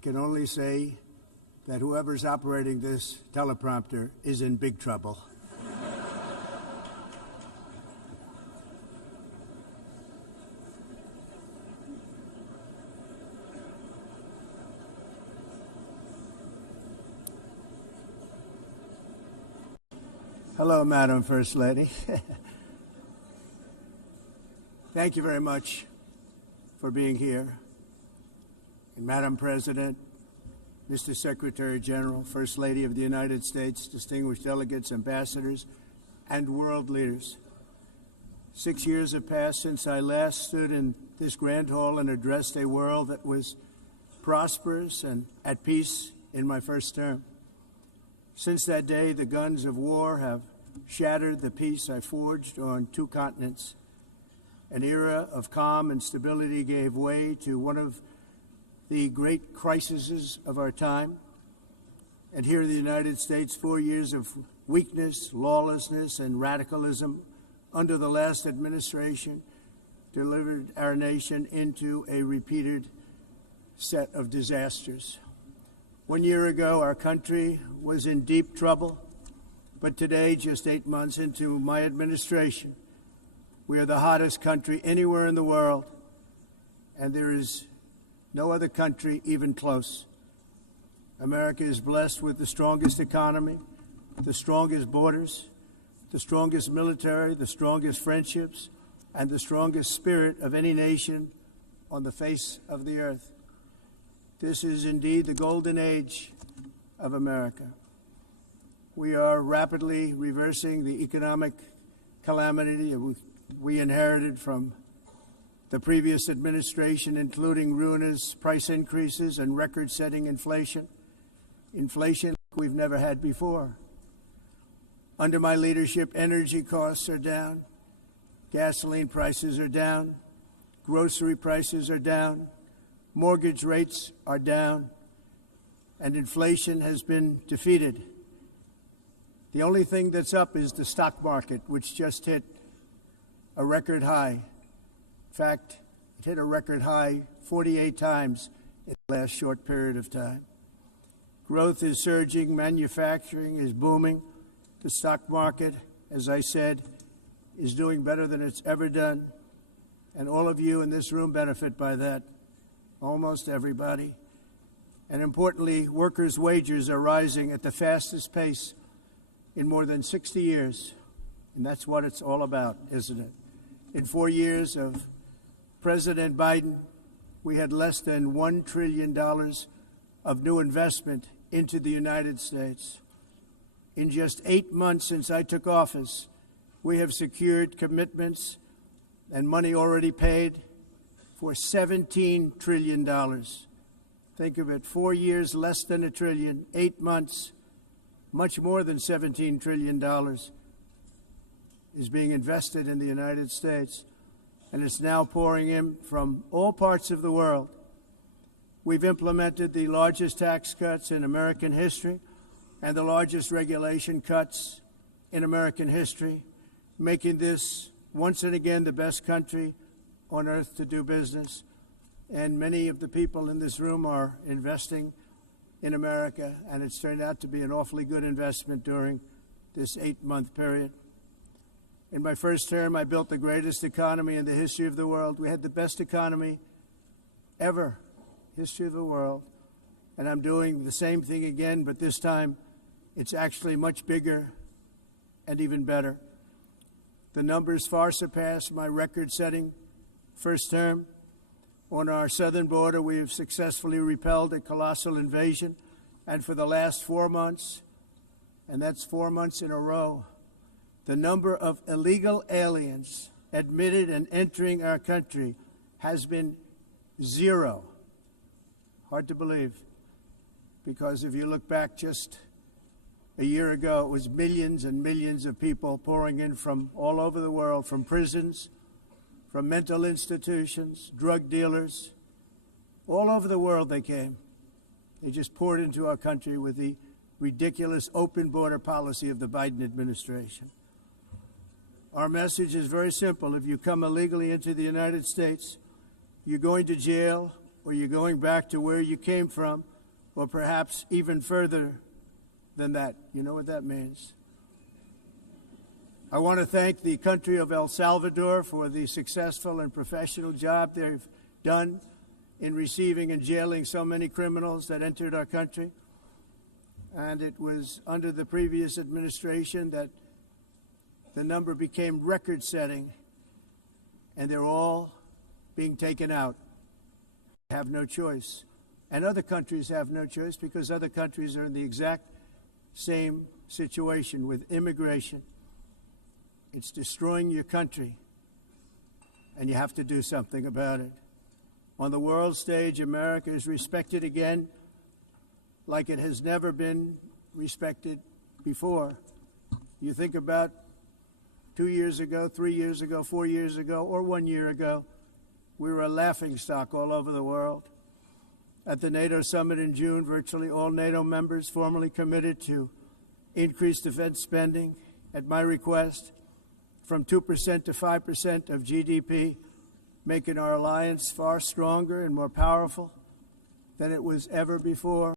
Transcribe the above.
can only say that whoever's operating this teleprompter is in big trouble. Hello, Madam First Lady. Thank you very much for being here. And Madam President, Mr. Secretary General, First Lady of the United States, distinguished delegates, ambassadors, and world leaders. 6 years have passed since I last stood in this grand hall and addressed a world that was prosperous and at peace in my first term. Since that day, the guns of war have shattered the peace I forged on 2 continents. An era of calm and stability gave way to one of the great crises of our time. And here in the United States, 4 years of weakness, lawlessness, and radicalism under the last administration delivered our nation into a repeated set of disasters. 1 year ago, our country was in deep trouble, but today, just 8 months into my administration, we are the hottest country anywhere in the world, and there is no other country even close. America is blessed with the strongest economy, the strongest borders, the strongest military, the strongest friendships, and the strongest spirit of any nation on the face of the earth. This is indeed the golden age of America. We are rapidly reversing the economic calamity we inherited from the previous administration, including ruinous price increases and record-setting inflation like we've never had before. Under my leadership, energy costs are down, gasoline prices are down, grocery prices are down, mortgage rates are down, and inflation has been defeated. The only thing that's up is the stock market, which just hit a record high. In fact, it hit a record high 48 times in the last short period of time. Growth is surging, manufacturing is booming. The stock market, as I said, is doing better than it's ever done. And all of you in this room benefit by that. Almost everybody. And importantly, workers' wages are rising at the fastest pace in more than 60 years. And that's what it's all about, isn't it? In 4 years of President Biden, we had less than $1 trillion of new investment into the United States. In just 8 months since I took office, we have secured commitments and money already paid for $17 trillion. Think of it, 4 years, less than $1 trillion, 8 months, much more than $17 trillion is being invested in the United States, and it's now pouring in from all parts of the world. We've implemented the largest tax cuts in American history and the largest regulation cuts in American history, making this once and again the best country on earth to do business. And many of the people in this room are investing in America, and it's turned out to be an awfully good investment during this 8-month period. In my first term, I built the greatest economy in the history of the world. We had the best economy ever, history of the world. And I'm doing the same thing again, but this time it's actually much bigger and even better. The numbers far surpass my record-setting first term. On our southern border, we have successfully repelled a colossal invasion. And for the last 4 months, and that's 4 months in a row, the number of illegal aliens admitted and entering our country has been 0. Hard to believe, because if you look back just a year ago, it was millions and millions of people pouring in from all over the world, from prisons, from mental institutions, drug dealers. All over the world they came. They just poured into our country with the ridiculous open border policy of the Biden administration. Our message is very simple. If you come illegally into the United States, you're going to jail or you're going back to where you came from, or perhaps even further than that. You know what that means. I want to thank the country of El Salvador for the successful and professional job they've done in receiving and jailing so many criminals that entered our country. And it was under the previous administration that the number became record-setting, and they're all being taken out. They have no choice. And other countries have no choice because other countries are in the exact same situation with immigration. It's destroying your country, and you have to do something about it. On the world stage, America is respected again like it has never been respected before. You think about 2 years ago, 3 years ago, 4 years ago, or 1 year ago, we were a laughingstock all over the world. At the NATO summit in June, virtually all NATO members formally committed to increase defense spending at my request from 2% to 5% of GDP, making our alliance far stronger and more powerful than it was ever before.